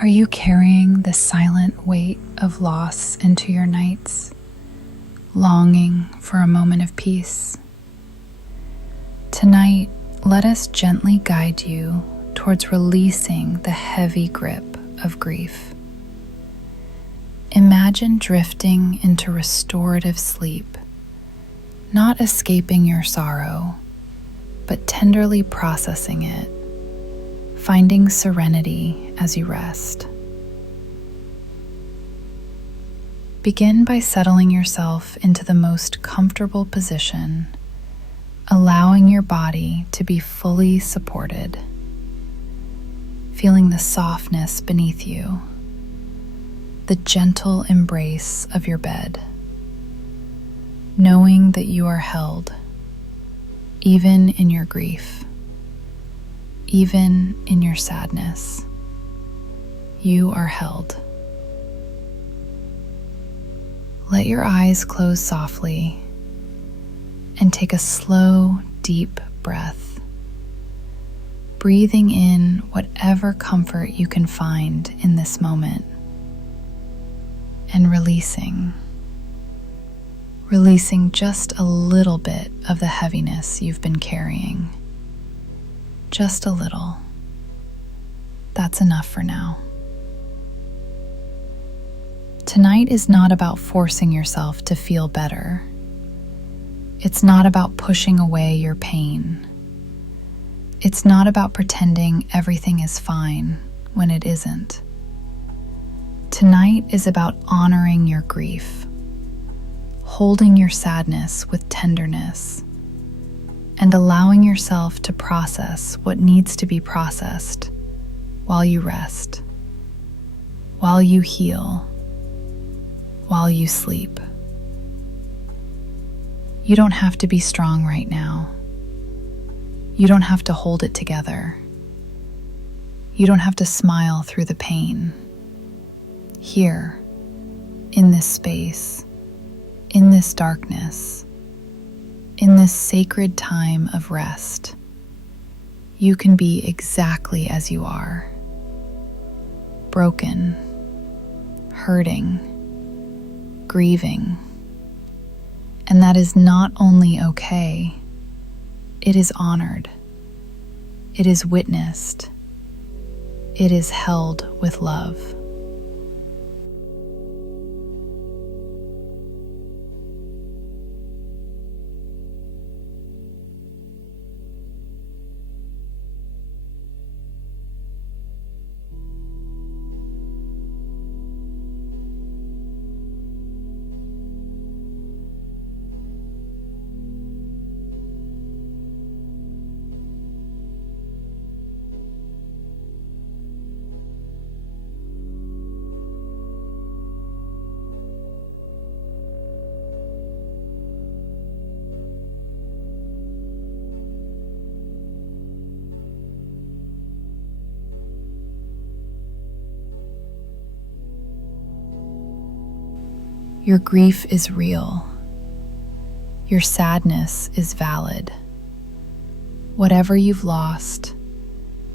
Are you carrying the silent weight of loss into your nights, longing for a moment of peace? Tonight, let us gently guide you towards releasing the heavy grip of grief. Imagine drifting into restorative sleep, not escaping your sorrow, but tenderly processing it, finding serenity as you rest. Begin by settling yourself into the most comfortable position, allowing your body to be fully supported, feeling the softness beneath you, the gentle embrace of your bed, knowing that you are held, even in your grief, even in your sadness. You are held. Let your eyes close softly and take a slow, deep breath, breathing in whatever comfort you can find in this moment, and releasing just a little bit of the heaviness you've been carrying. Just a little. That's enough for now. Tonight is not about forcing yourself to feel better. It's not about pushing away your pain. It's not about pretending everything is fine when it isn't. Tonight is about honoring your grief, holding your sadness with tenderness, and allowing yourself to process what needs to be processed while you rest, while you heal, while you sleep. You don't have to be strong right now. You don't have to hold it together. You don't have to smile through the pain. Here, in this space, in this darkness, in this sacred time of rest, you can be exactly as you are. Broken, hurting, grieving. And that is not only okay, it is honored, it is witnessed, it is held with love. Your grief is real. Your sadness is valid. Whatever you've lost,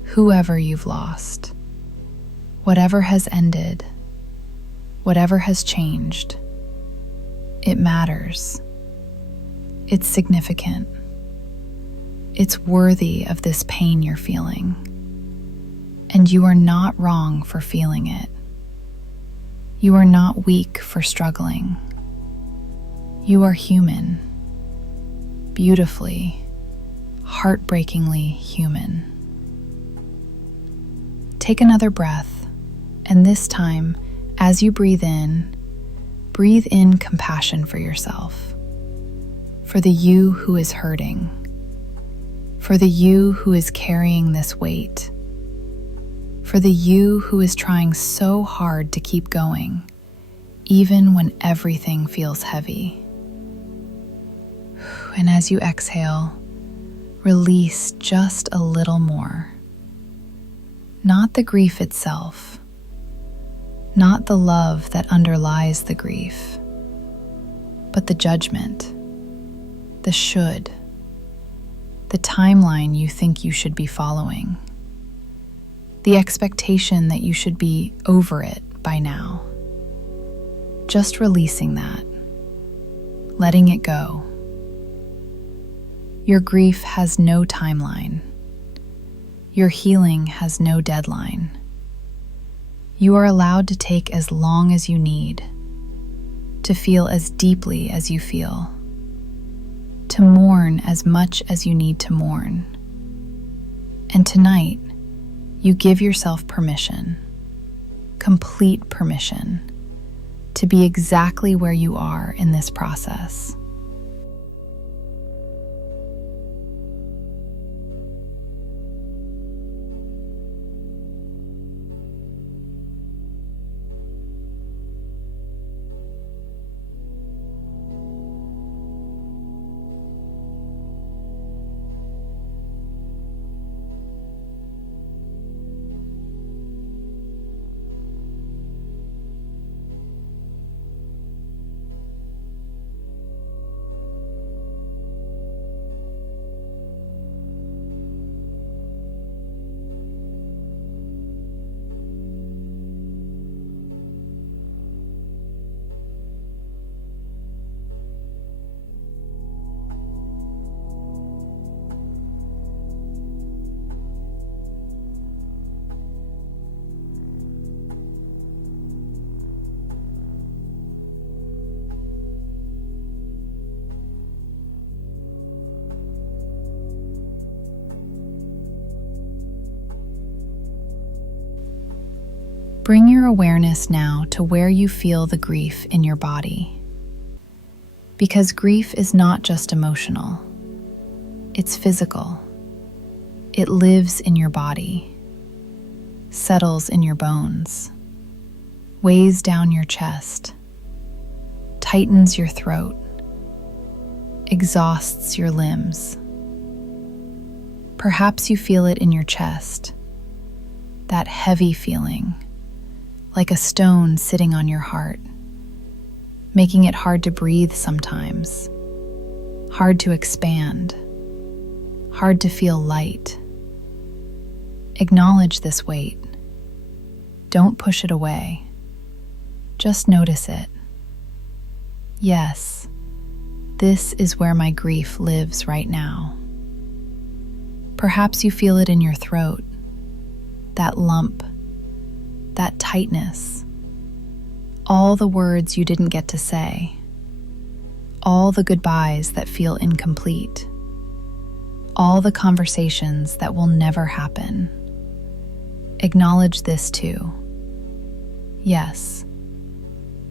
whoever you've lost, whatever has ended, whatever has changed, it matters. It's significant. It's worthy of this pain you're feeling. And you are not wrong for feeling it. You are not weak for struggling. You are human, beautifully, heartbreakingly human. Take another breath, and this time, as you breathe in compassion for yourself, for the you who is hurting, for the you who is carrying this weight, for the you who is trying so hard to keep going, even when everything feels heavy. And as you exhale, release just a little more. Not the grief itself, not the love that underlies the grief, but the judgment, the should, the timeline you think you should be following, the expectation that you should be over it by now. Just releasing that, letting it go. Your grief has no timeline. Your healing has no deadline. You are allowed to take as long as you need, to feel as deeply as you feel, to mourn as much as you need to mourn. And tonight, you give yourself permission, complete permission, to be exactly where you are in this process. Bring your awareness now to where you feel the grief in your body. Because grief is not just emotional, it's physical. It lives in your body, settles in your bones, weighs down your chest, tightens your throat, exhausts your limbs. Perhaps you feel it in your chest, that heavy feeling, like a stone sitting on your heart, making it hard to breathe sometimes, hard to expand, hard to feel light. Acknowledge this weight. Don't push it away. Just notice it. Yes, this is where my grief lives right now. Perhaps you feel it in your throat, that lump, that tightness, all the words you didn't get to say, all the goodbyes that feel incomplete, all the conversations that will never happen. Acknowledge this too. Yes,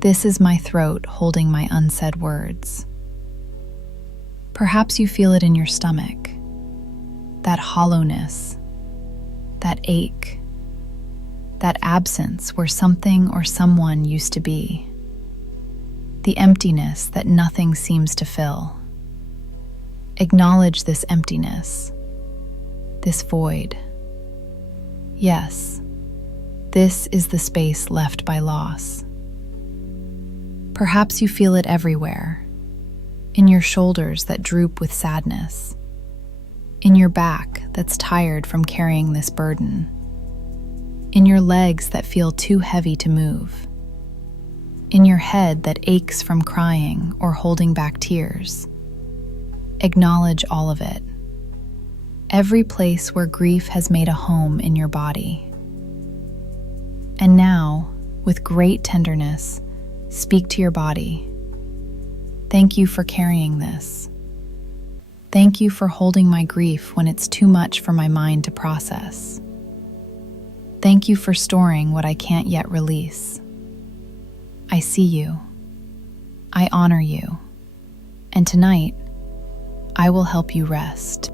this is my throat holding my unsaid words. Perhaps you feel it in your stomach, that hollowness, that ache, that absence where something or someone used to be, the emptiness that nothing seems to fill. Acknowledge this emptiness, this void. Yes, this is the space left by loss. Perhaps you feel it everywhere, in your shoulders that droop with sadness, in your back that's tired from carrying this burden, in your legs that feel too heavy to move, in your head that aches from crying or holding back tears. Acknowledge all of it. Every place where grief has made a home in your body. And now, with great tenderness, speak to your body. Thank you for carrying this. Thank you for holding my grief when it's too much for my mind to process. Thank you for storing what I can't yet release. I see you. I honor you. And tonight, I will help you rest.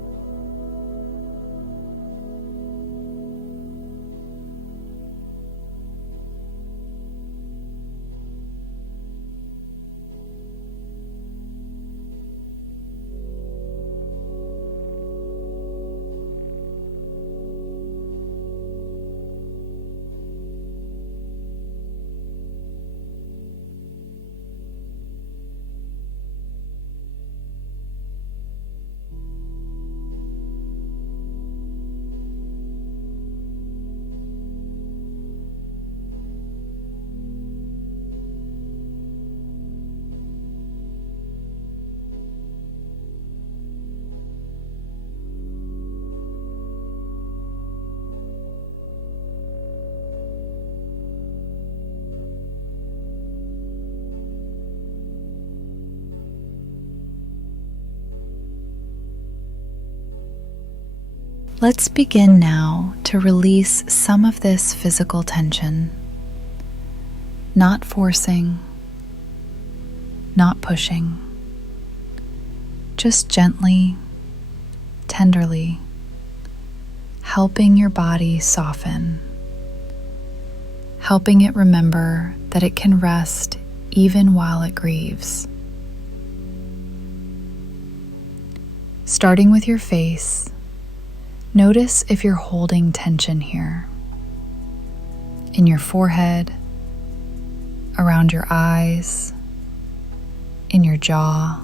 Let's begin now to release some of this physical tension. Not forcing, not pushing, just gently, tenderly, helping your body soften, helping it remember that it can rest even while it grieves. Starting with your face, notice if you're holding tension here. In your forehead, around your eyes, in your jaw.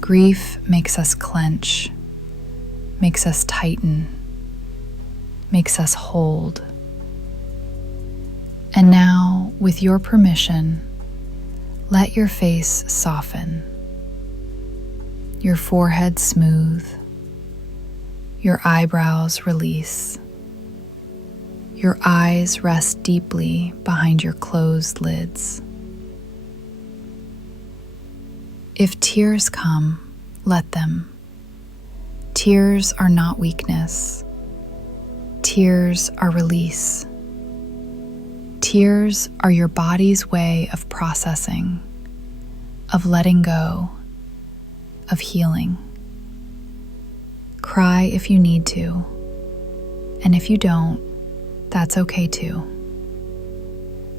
Grief makes us clench, makes us tighten, makes us hold. And now, with your permission, let your face soften. Your forehead smooth, your eyebrows release. Your eyes rest deeply behind your closed lids. If tears come, let them. Tears are not weakness. Tears are release. Tears are your body's way of processing, of letting go, of healing. Cry if you need to, and if you don't, that's okay too.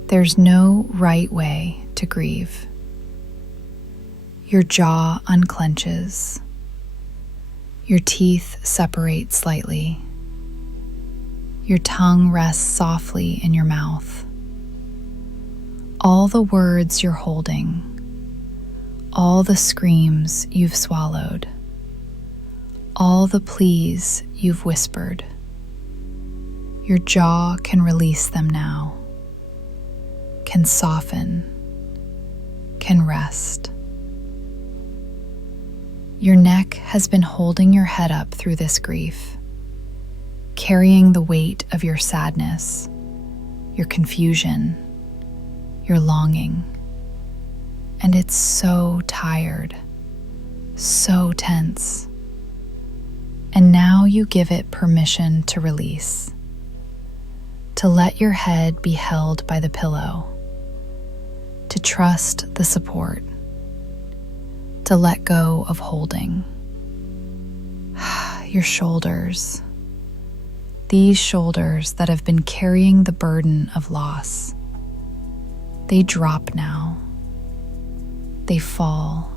There's no right way to grieve. Your jaw unclenches. Your teeth separate slightly. Your tongue rests softly in your mouth. All the words you're holding, all the screams you've swallowed, all the pleas you've whispered, your jaw can release them now, can soften, can rest. Your neck has been holding your head up through this grief, carrying the weight of your sadness, your confusion, your longing. And it's so tired, so tense. And now you give it permission to release, to let your head be held by the pillow, to trust the support, to let go of holding. Your shoulders, these shoulders that have been carrying the burden of loss, they drop now. They fall.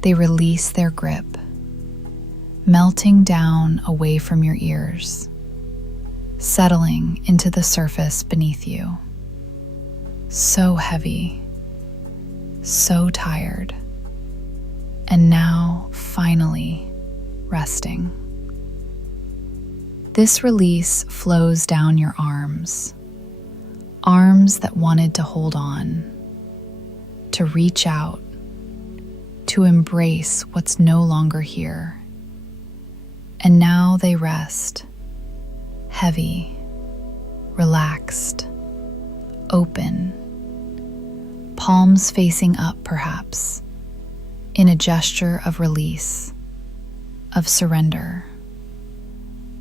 They release their grip, melting down away from your ears, settling into the surface beneath you. So heavy, so tired, and now finally resting. This release flows down your arms, arms that wanted to hold on, to reach out, to embrace what's no longer here. And now they rest, heavy, relaxed, open, palms facing up perhaps, in a gesture of release, of surrender,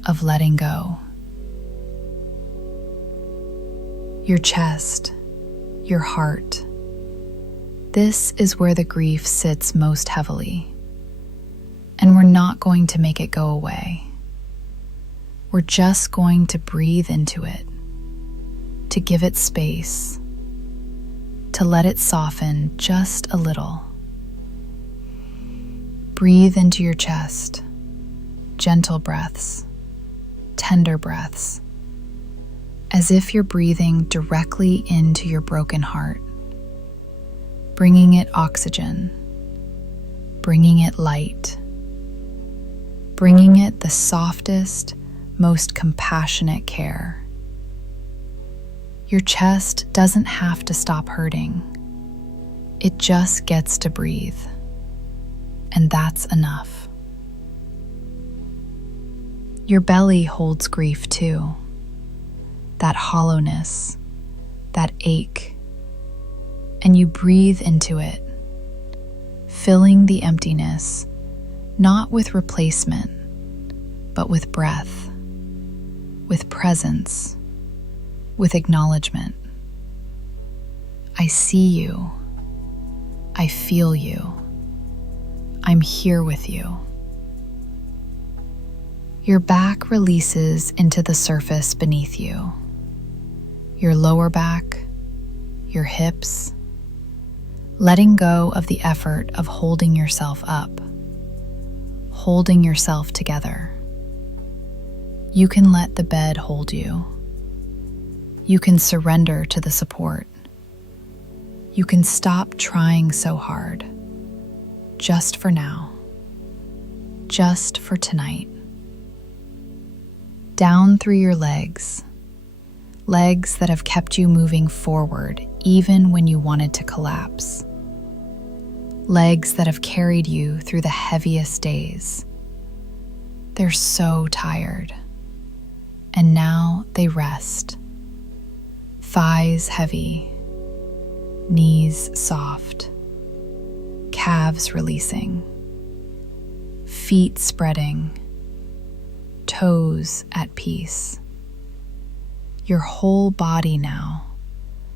of letting go. Your chest, your heart, this is where the grief sits most heavily, and we're not going to make it go away. We're just going to breathe into it, to give it space, to let it soften just a little. Breathe into your chest, gentle breaths, tender breaths, as if you're breathing directly into your broken heart, bringing it oxygen, bringing it light, bringing it the softest, most compassionate care. Your chest doesn't have to stop hurting. It just gets to breathe, and that's enough. Your belly holds grief too, that hollowness, that ache, and you breathe into it, filling the emptiness, not with replacement, but with breath, with presence, with acknowledgement. I see you. I feel you. I'm here with you. Your back releases into the surface beneath you. Your lower back, your hips, letting go of the effort of holding yourself up, holding yourself together. You can let the bed hold you. You can surrender to the support. You can stop trying so hard, just for now, just for tonight. Down through your legs, legs that have kept you moving forward even when you wanted to collapse. Legs that have carried you through the heaviest days. They're so tired, and now they rest. Thighs heavy, knees soft, calves releasing, feet spreading, toes at peace. Your whole body now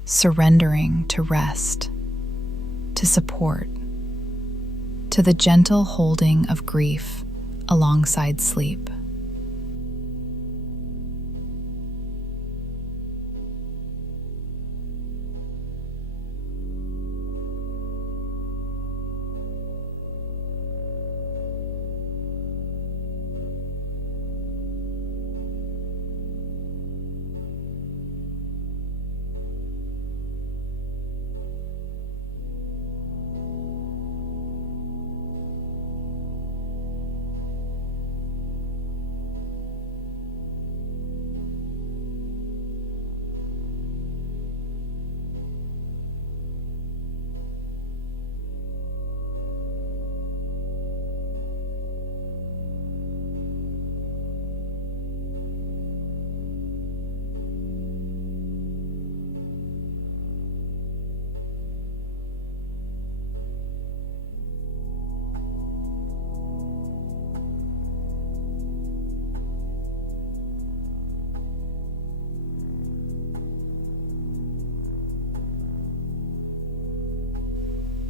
surrendering to rest, to support, to the gentle holding of grief alongside sleep.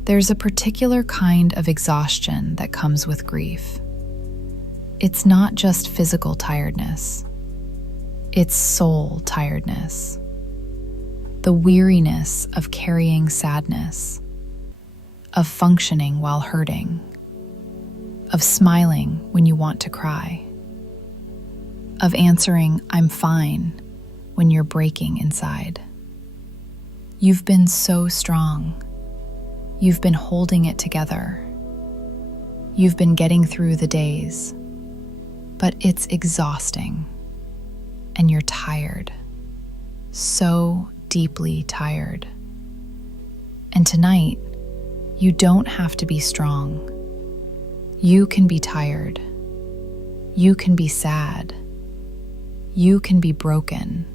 There's a particular kind of exhaustion that comes with grief. It's not just physical tiredness. It's soul tiredness. The weariness of carrying sadness, of functioning while hurting, of smiling when you want to cry, of answering, "I'm fine," when you're breaking inside. You've been so strong. You've been holding it together. You've been getting through the days, but it's exhausting, and you're tired, so deeply tired. And tonight, you don't have to be strong. You can be tired. You can be sad. You can be broken,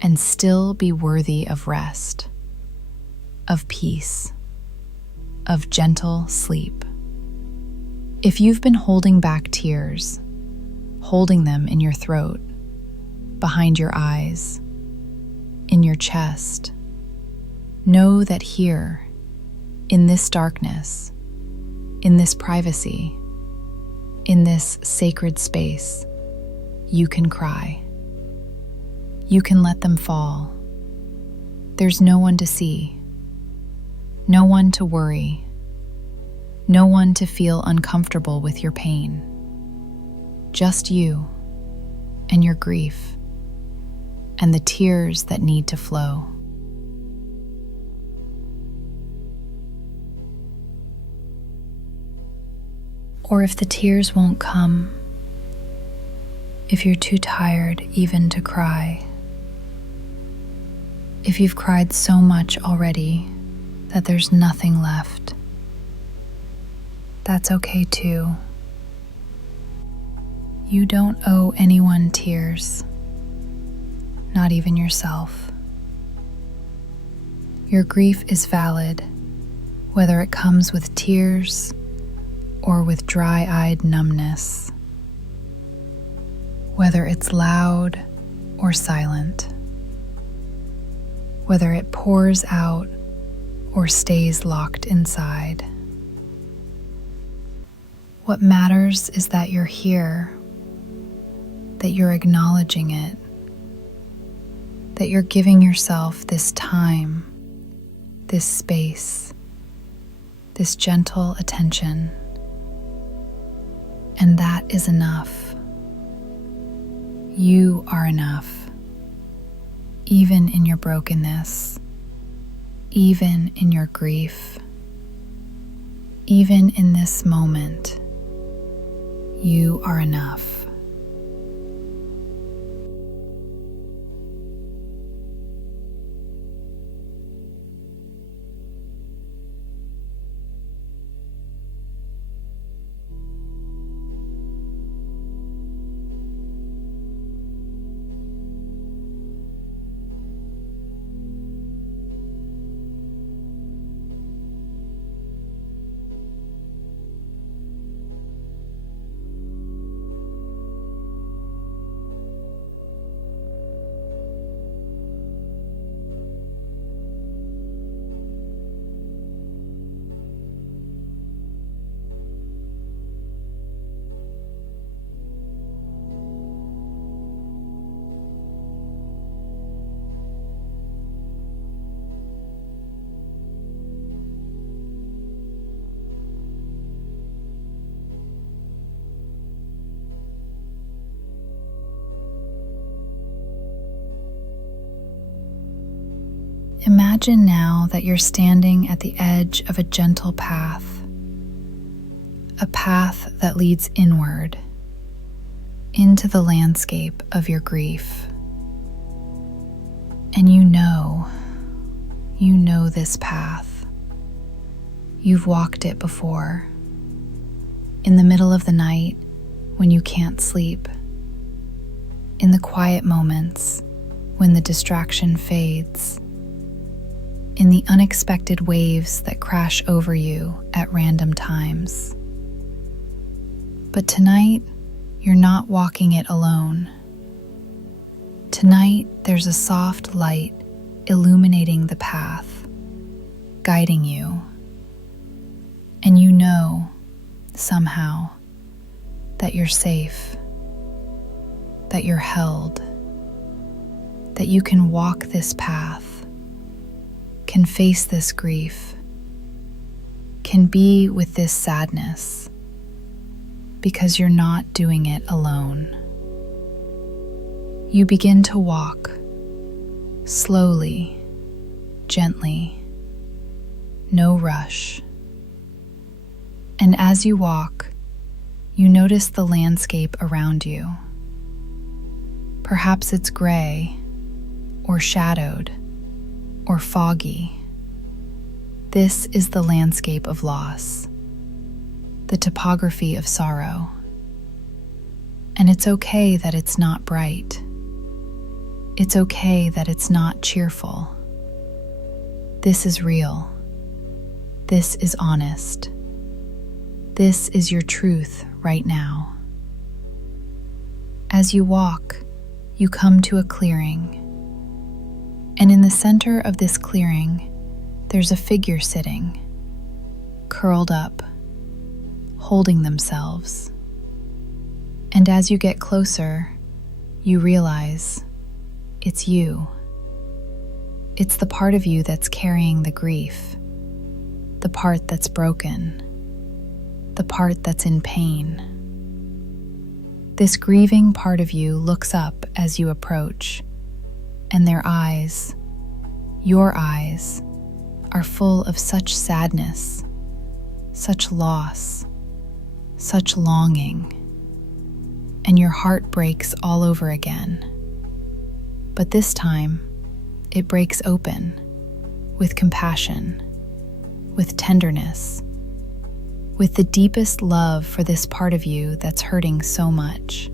and still be worthy of rest, of peace, of gentle sleep. If you've been holding back tears, holding them in your throat, behind your eyes, in your chest, know that here, in this darkness, in this privacy, in this sacred space, you can cry. You can let them fall. There's no one to see. No one to worry, no one to feel uncomfortable with your pain. Just you and your grief and the tears that need to flow. Or if the tears won't come, if you're too tired even to cry, if you've cried so much already that there's nothing left, that's okay too. You don't owe anyone tears, not even yourself. Your grief is valid, whether it comes with tears or with dry-eyed numbness. whether it's loud or silent, whether it pours out or stays locked inside. What matters is that you're here, that you're acknowledging it, that you're giving yourself this time, this space, this gentle attention. And that is enough. You are enough, even in your brokenness, even in your grief, even in this moment. You are enough. Imagine now that you're standing at the edge of a gentle path, a path that leads inward into the landscape of your grief. And you know this path. You've walked it before. In the middle of the night when you can't sleep. In the quiet moments when the distraction fades. In the unexpected waves that crash over you at random times. But tonight, you're not walking it alone. Tonight, there's a soft light illuminating the path, guiding you. And you know, somehow, that you're safe, that you're held, that you can walk this path, can face this grief, can be with this sadness, because you're not doing it alone. You begin to walk, slowly, gently, no rush. And as you walk, you notice the landscape around you. Perhaps it's gray, or shadowed, or foggy. This is the landscape of loss, the topography of sorrow. And it's okay that it's not bright. It's okay that it's not cheerful. This is real. This is honest. This is your truth right now. As you walk, you come to a clearing. And in the center of this clearing, there's a figure sitting, curled up, holding themselves. And as you get closer, you realize it's you. It's the part of you that's carrying the grief, the part that's broken, the part that's in pain. This grieving part of you looks up as you approach, and their eyes, your eyes, are full of such sadness, such loss, such longing, and your heart breaks all over again. But this time, it breaks open with compassion, with tenderness, with the deepest love for this part of you that's hurting so much.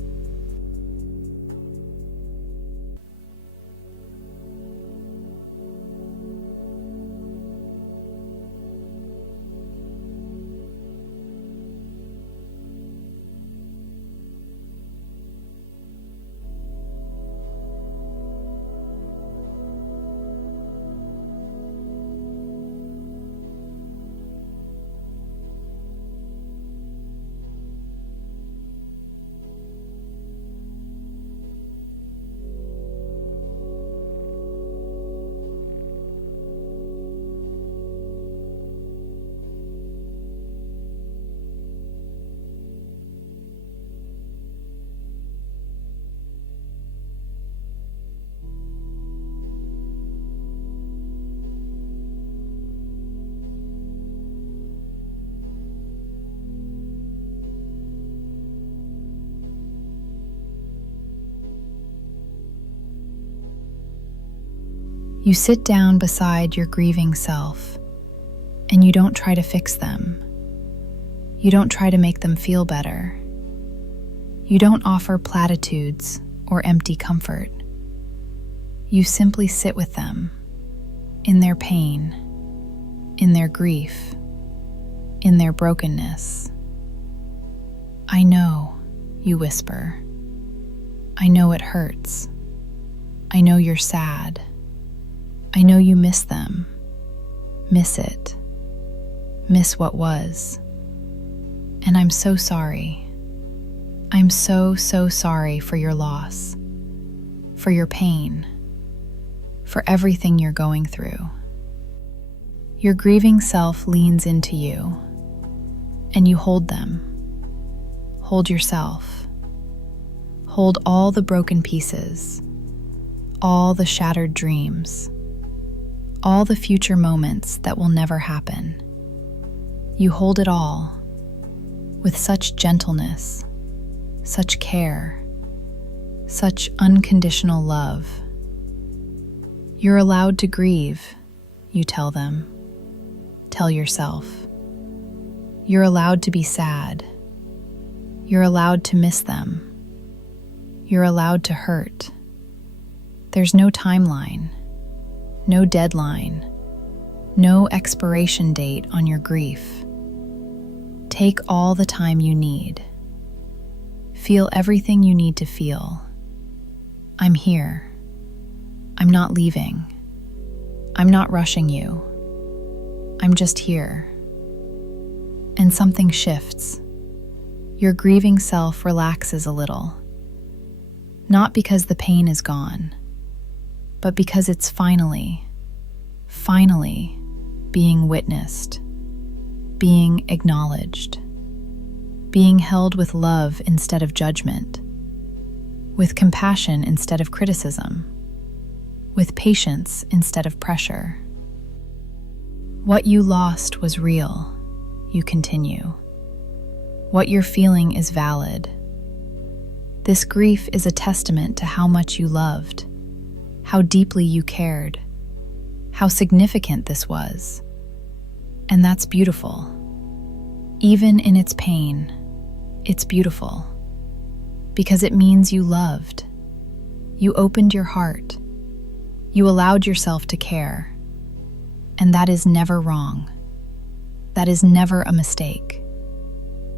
You sit down beside your grieving self, and you don't try to fix them. You don't try to make them feel better. You don't offer platitudes or empty comfort. You simply sit with them, in their pain, in their grief, in their brokenness. "I know," you whisper. "I know it hurts. I know you're sad. I know you miss them. Miss it. Miss what was. And I'm so sorry. I'm so sorry for your loss, for your pain, for everything you're going through." Your grieving self leans into you, and you hold them. Hold yourself. Hold all the broken pieces, all the shattered dreams, all the future moments that will never happen. You hold it all with such gentleness, such care, such unconditional love. "You're allowed to grieve," you tell them. Tell yourself. "You're allowed to be sad. You're allowed to miss them. You're allowed to hurt. There's no timeline, no deadline, no expiration date on your grief. Take all the time you need. Feel everything you need to feel. I'm here. I'm not leaving. I'm not rushing you. I'm just here." And something shifts. Your grieving self relaxes a little. Not because the pain is gone, but because it's finally being witnessed, being acknowledged, being held with love instead of judgment, with compassion instead of criticism, with patience instead of pressure. "What you lost was real," you continue. "What you're feeling is valid. This grief is a testament to how much you loved, how deeply you cared, how significant this was. And that's beautiful. Even in its pain, it's beautiful. Because it means you loved. You opened your heart. You allowed yourself to care. And that is never wrong. That is never a mistake.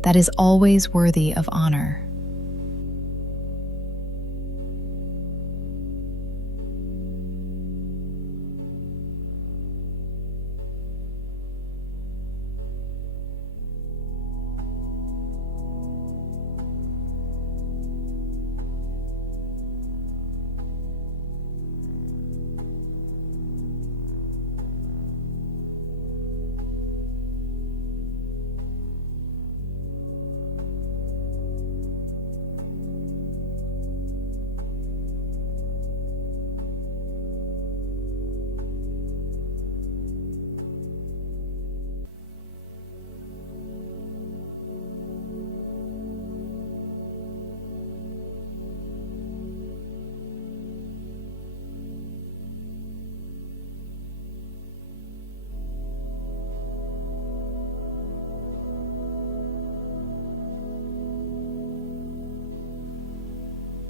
That is always worthy of honor."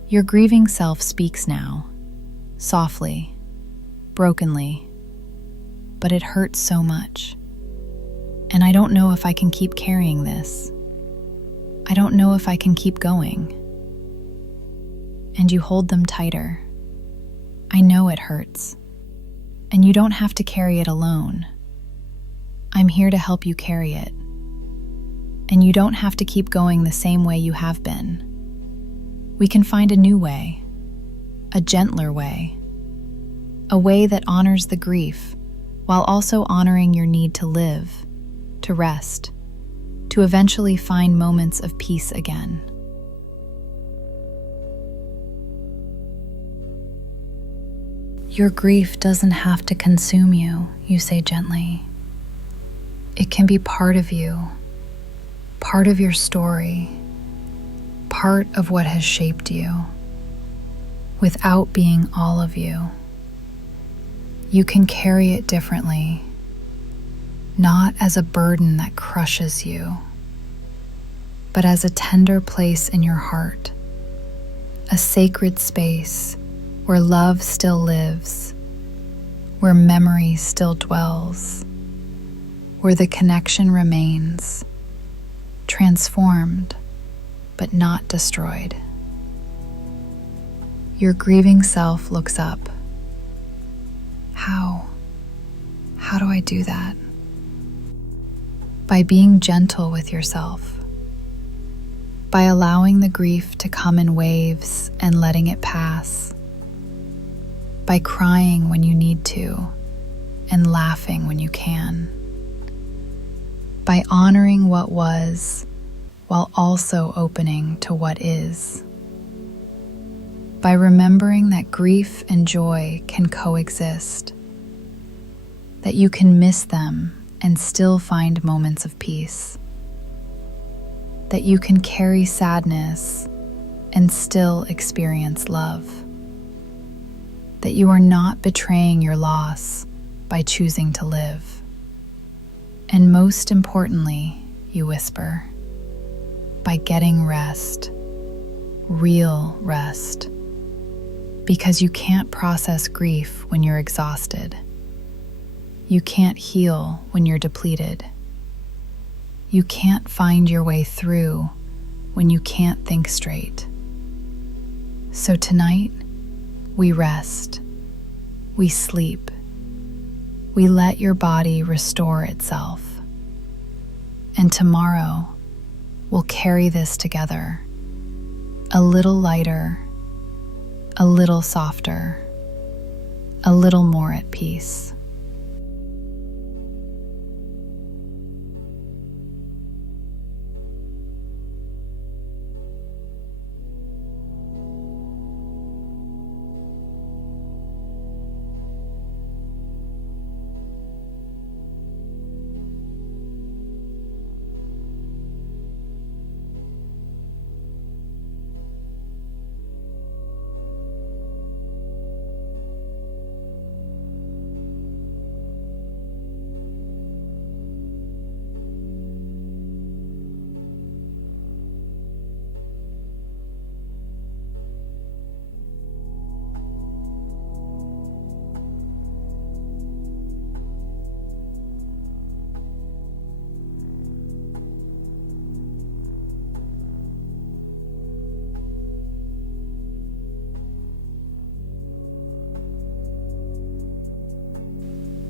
Your grieving self speaks now, softly, brokenly, but it hurts so much. And I don't know if I can keep carrying this. I don't know if I can keep going. And you hold them tighter. I know it hurts. And you don't have to carry it alone. I'm here to help you carry it. And you don't have to keep going the same way you have been. We can find a new way, a gentler way, a way that honors the grief while also honoring your need to live, to rest, to eventually find moments of peace again. Your grief doesn't have to consume you, you say gently. It can be part of you, part of your story, part of what has shaped you, without being all of you. You can carry it differently, not as a burden that crushes you, but as a tender place in your heart, a sacred space where love still lives, where memory still dwells, where the connection remains, transformed but not destroyed. Your grieving self looks up. How? How do I do that? By being gentle with yourself, by allowing the grief to come in waves and letting it pass, by crying when you need to and laughing when you can, by honoring what was while also opening to what is, by remembering that grief and joy can coexist, that you can miss them and still find moments of peace, that you can carry sadness and still experience love, that you are not betraying your loss by choosing to live. And most importantly, you whisper, by getting rest, real rest, because you can't process grief when you're exhausted. You can't heal when you're depleted. You can't find your way through when you can't think straight. So tonight, we rest, we sleep, we let your body restore itself. And tomorrow, we'll carry this together, a little lighter, a little softer, a little more at peace.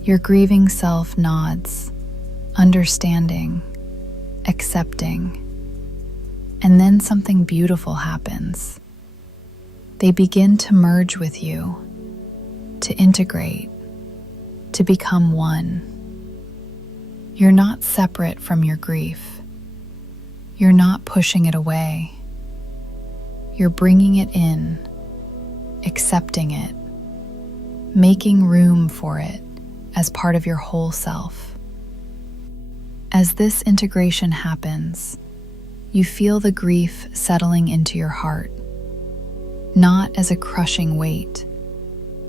Your grieving self nods, understanding, accepting, and then something beautiful happens. They begin to merge with you, to integrate, to become one. You're not separate from your grief. You're not pushing it away. You're bringing it in, accepting it, making room for it as part of your whole self. As this integration happens, you feel the grief settling into your heart, not as a crushing weight,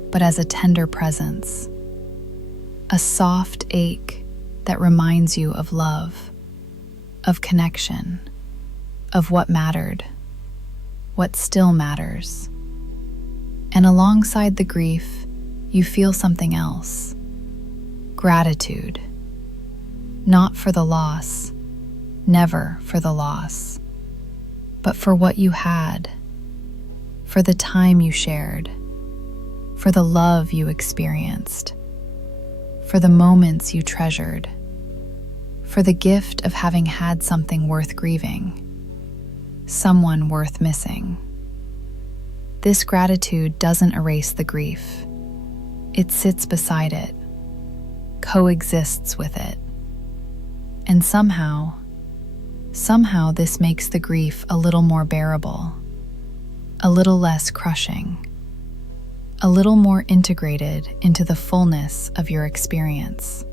but as a tender presence, a soft ache that reminds you of love, of connection, of what mattered, what still matters. And alongside the grief, you feel something else. Gratitude, not for the loss, never for the loss, but for what you had, for the time you shared, for the love you experienced, for the moments you treasured, for the gift of having had something worth grieving, someone worth missing. This gratitude doesn't erase the grief. It sits beside it, coexists with it. And somehow this makes the grief a little more bearable, a little less crushing, a little more integrated into the fullness of your experience.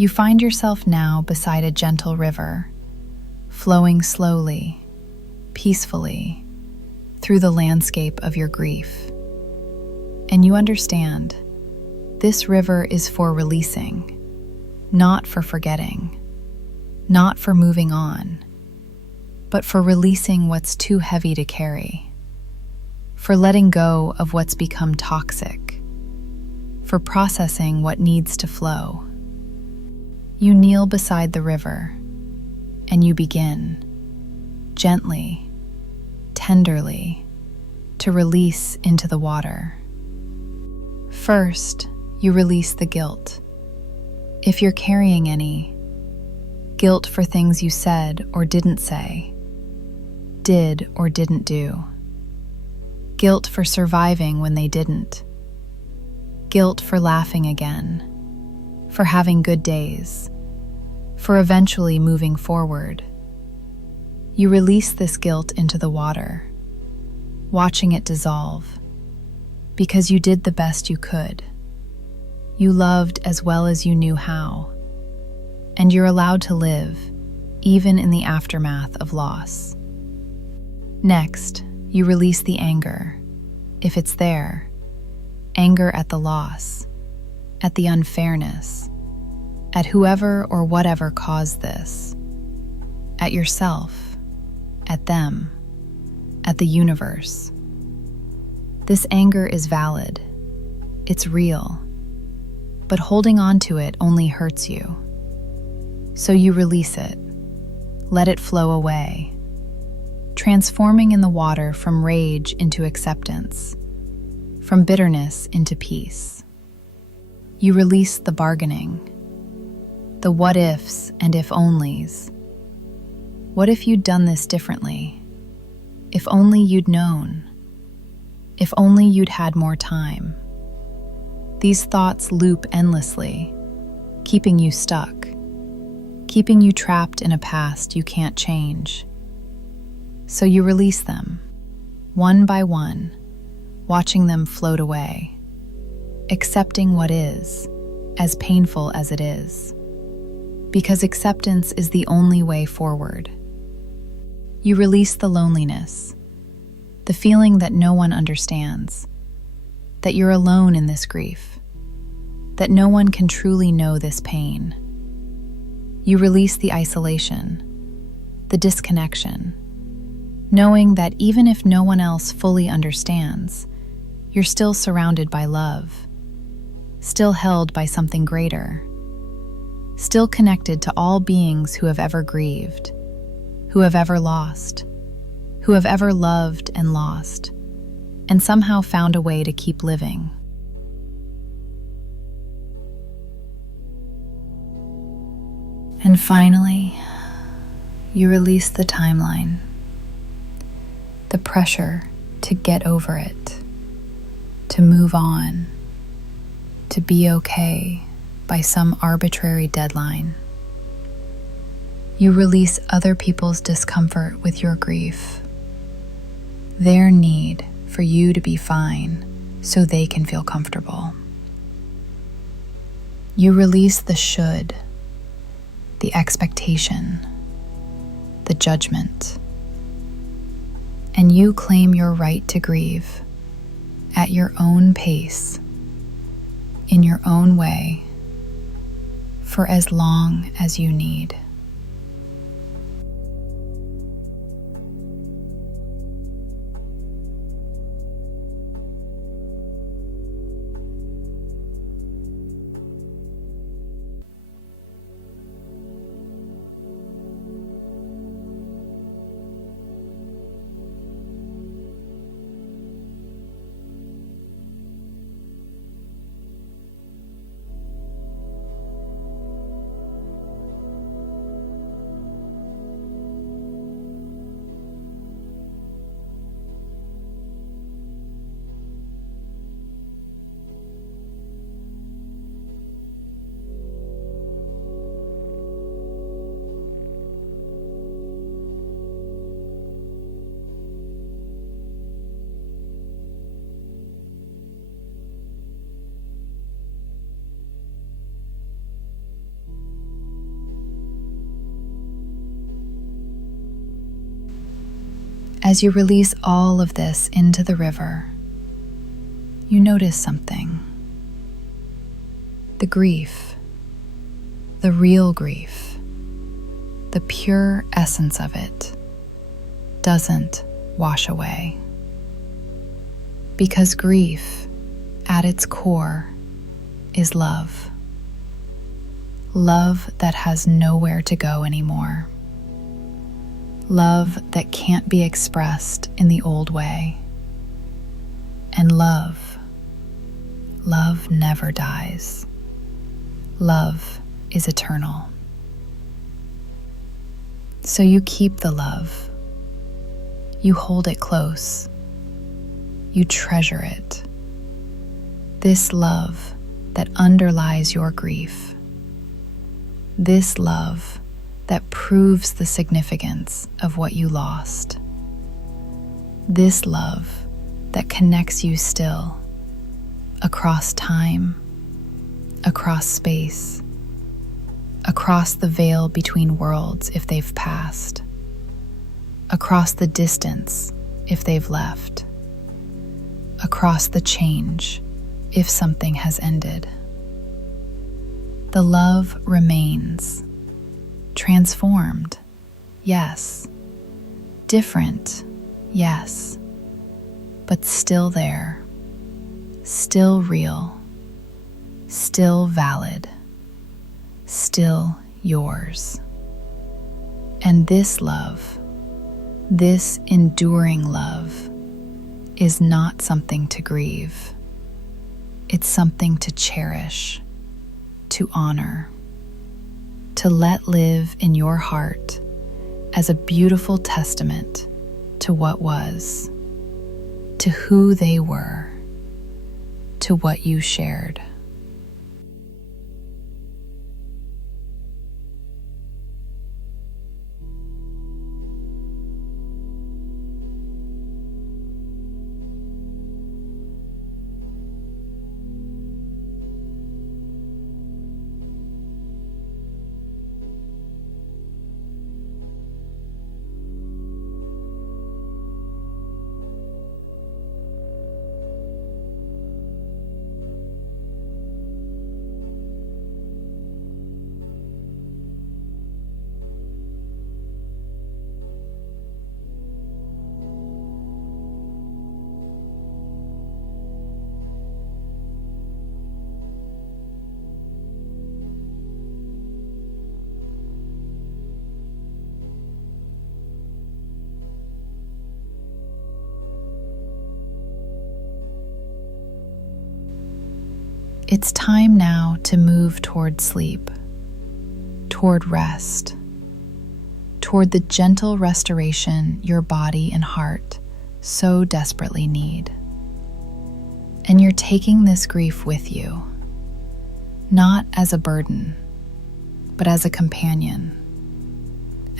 You find yourself now beside a gentle river, flowing slowly, peacefully, through the landscape of your grief. And you understand, this river is for releasing, not for forgetting, not for moving on, but for releasing what's too heavy to carry, for letting go of what's become toxic, for processing what needs to flow. You kneel beside the river, and you begin, gently, tenderly, to release into the water. First, you release the guilt. If you're carrying any, guilt for things you said or didn't say, did or didn't do. Guilt for surviving when they didn't. Guilt for laughing again, for having good days, for eventually moving forward. You release this guilt into the water, watching it dissolve, because you did the best you could. You loved as well as you knew how, and you're allowed to live, even in the aftermath of loss. Next, you release the anger, if it's there, anger at the loss, at the unfairness, at whoever or whatever caused this, at yourself, at them, at the universe. This anger is valid, it's real, but holding on to it only hurts you. So you release it, let it flow away, transforming in the water from rage into acceptance, from bitterness into peace. You release the bargaining, the what ifs and if onlys. What if you'd done this differently? If only you'd known. If only you'd had more time. These thoughts loop endlessly, keeping you stuck, keeping you trapped in a past you can't change. So you release them, one by one, watching them float away, accepting what is, as painful as it is, because acceptance is the only way forward. You release the loneliness, the feeling that no one understands, that you're alone in this grief, that no one can truly know this pain. You release the isolation, the disconnection, knowing that even if no one else fully understands, you're still surrounded by love, still held by something greater, still connected to all beings who have ever grieved, who have ever lost, who have ever loved and lost, and somehow found a way to keep living. And finally, you release the timeline, the pressure to get over it, to move on, to be okay by some arbitrary deadline. You release other people's discomfort with your grief, their need for you to be fine so they can feel comfortable. You release the should, the expectation, the judgment, and you claim your right to grieve at your own pace, in your own way, for as long as you need. As you release all of this into the river, you notice something. The grief, the real grief, the pure essence of it, doesn't wash away. Because grief, at its core, is love. Love that has nowhere to go anymore. Love that can't be expressed in the old way. And love never dies. Love is eternal. So you keep the love. You hold it close. You treasure it. This love that underlies your grief. This love that proves the significance of what you lost. This love that connects you still, across time, across space, across the veil between worlds if they've passed, across the distance if they've left, across the change if something has ended. The love remains, transformed, yes, different, yes, but still there, still real, still valid, still yours. And this love, this enduring love, is not something to grieve. It's something to cherish, to honor, to let live in your heart as a beautiful testament to what was, to who they were, to what you shared. It's time now to move toward sleep, toward rest, toward the gentle restoration your body and heart so desperately need. And you're taking this grief with you, not as a burden, but as a companion,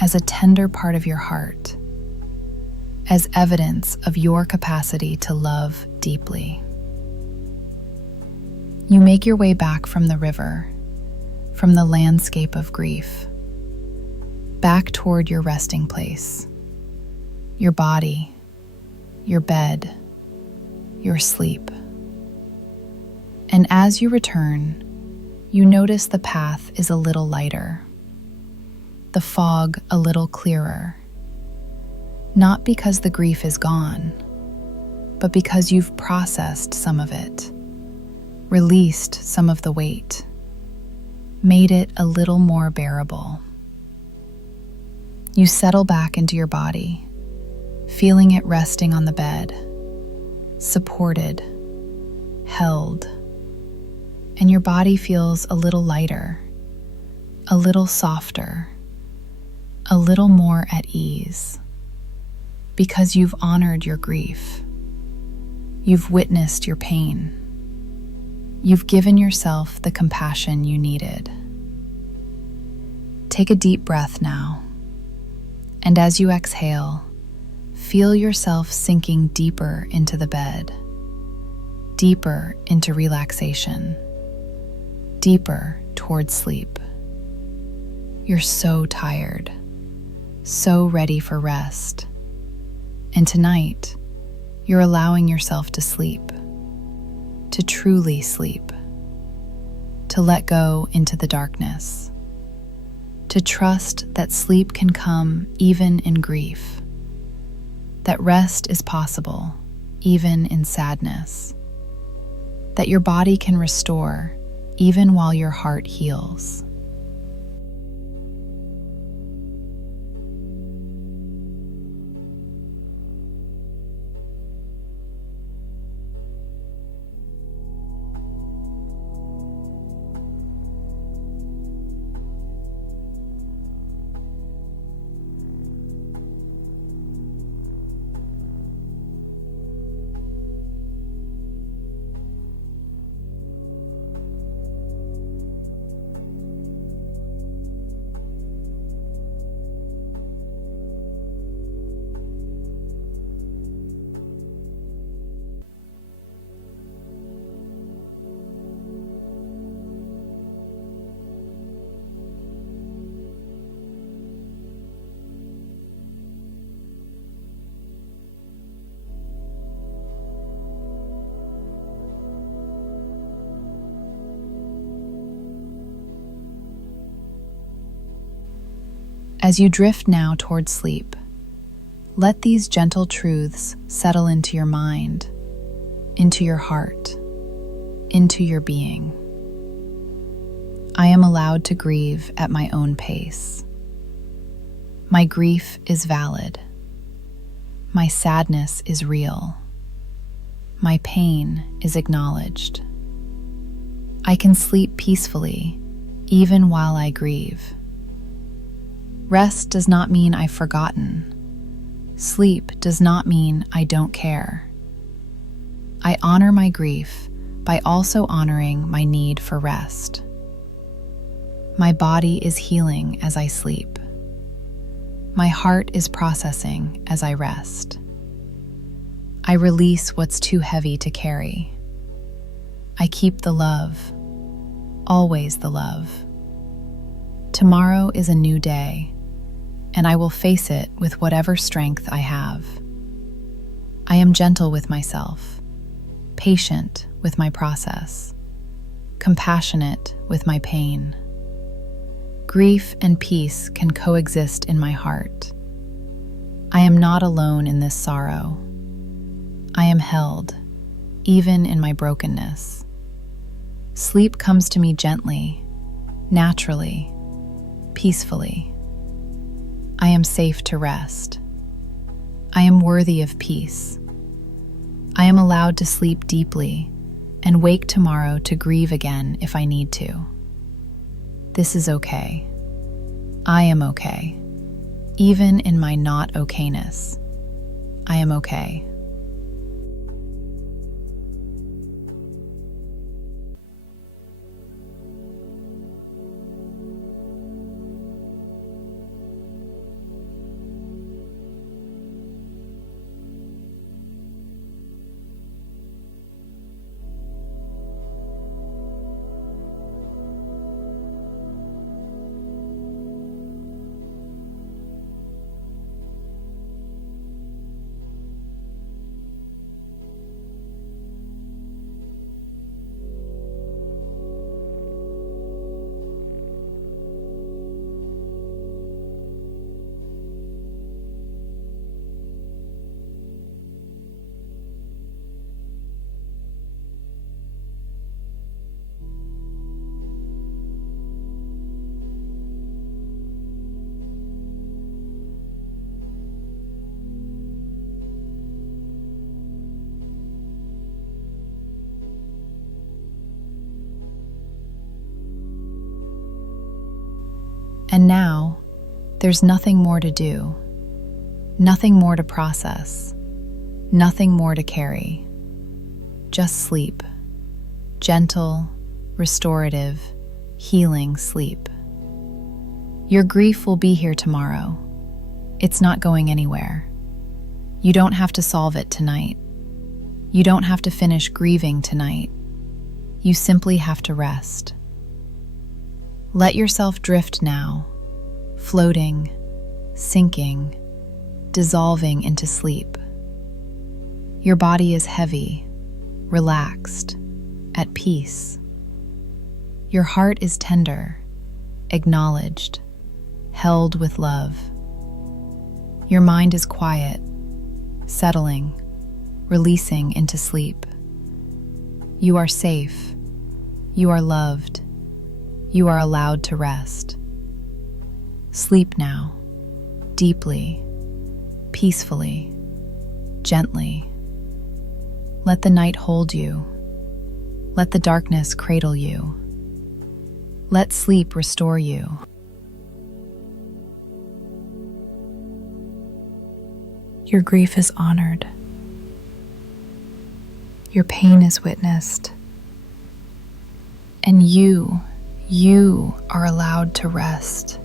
as a tender part of your heart, as evidence of your capacity to love deeply. You make your way back from the river, from the landscape of grief, back toward your resting place, your body, your bed, your sleep. And as you return, you notice the path is a little lighter, the fog a little clearer, not because the grief is gone, but because you've processed some of it, released some of the weight, made it a little more bearable. You settle back into your body, feeling it resting on the bed, supported, held, and your body feels a little lighter, a little softer, a little more at ease, because you've honored your grief. You've witnessed your pain. You've given yourself the compassion you needed. Take a deep breath now, and as you exhale, feel yourself sinking deeper into the bed, deeper into relaxation, deeper towards sleep. You're so tired, so ready for rest, And tonight, you're allowing yourself to sleep, to truly sleep, to let go into the darkness, to trust that sleep can come even in grief, that rest is possible even in sadness, that your body can restore even while your heart heals. As you drift now towards sleep, let these gentle truths settle into your mind, into your heart, into your being. I am allowed to grieve at my own pace. My grief is valid. My sadness is real. My pain is acknowledged. I can sleep peacefully even while I grieve. Rest does not mean I've forgotten. Sleep does not mean I don't care. I honor my grief by also honoring my need for rest. My body is healing as I sleep. My heart is processing as I rest. I release what's too heavy to carry. I keep the love, always the love. Tomorrow is a new day, and I will face it with whatever strength I have. I am gentle with myself, patient with my process, compassionate with my pain. Grief and peace can coexist in my heart. I am not alone in this sorrow. I am held, even in my brokenness. Sleep comes to me gently, naturally, peacefully. I am safe to rest. I am worthy of peace. I am allowed to sleep deeply and wake tomorrow to grieve again if I need to. This is okay. I am okay. Even in my not okayness, I am okay. And now, there's nothing more to do, nothing more to process, nothing more to carry. Just sleep. Gentle, restorative, healing sleep. Your grief will be here tomorrow. It's not going anywhere. You don't have to solve it tonight. You don't have to finish grieving tonight. You simply have to rest. Let yourself drift now, floating, sinking, dissolving into sleep. Your body is heavy, relaxed, at peace. Your heart is tender, acknowledged, held with love. Your mind is quiet, settling, releasing into sleep. You are safe. You are loved. You are allowed to rest. Sleep now, deeply, peacefully, gently. Let the night hold you. Let the darkness cradle you. Let sleep restore you. Your grief is honored. Your pain is witnessed. And you are allowed to rest.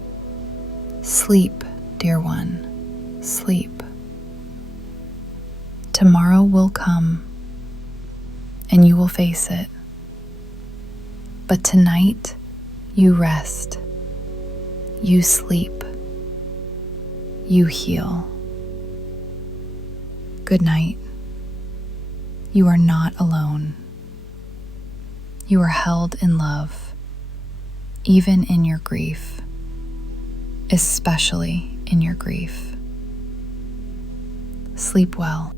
Sleep, dear one, sleep. Tomorrow will come, and you will face it. But tonight, you rest. You sleep. You heal. Good night. You are not alone. You are held in love, even in your grief, especially in your grief. Sleep well.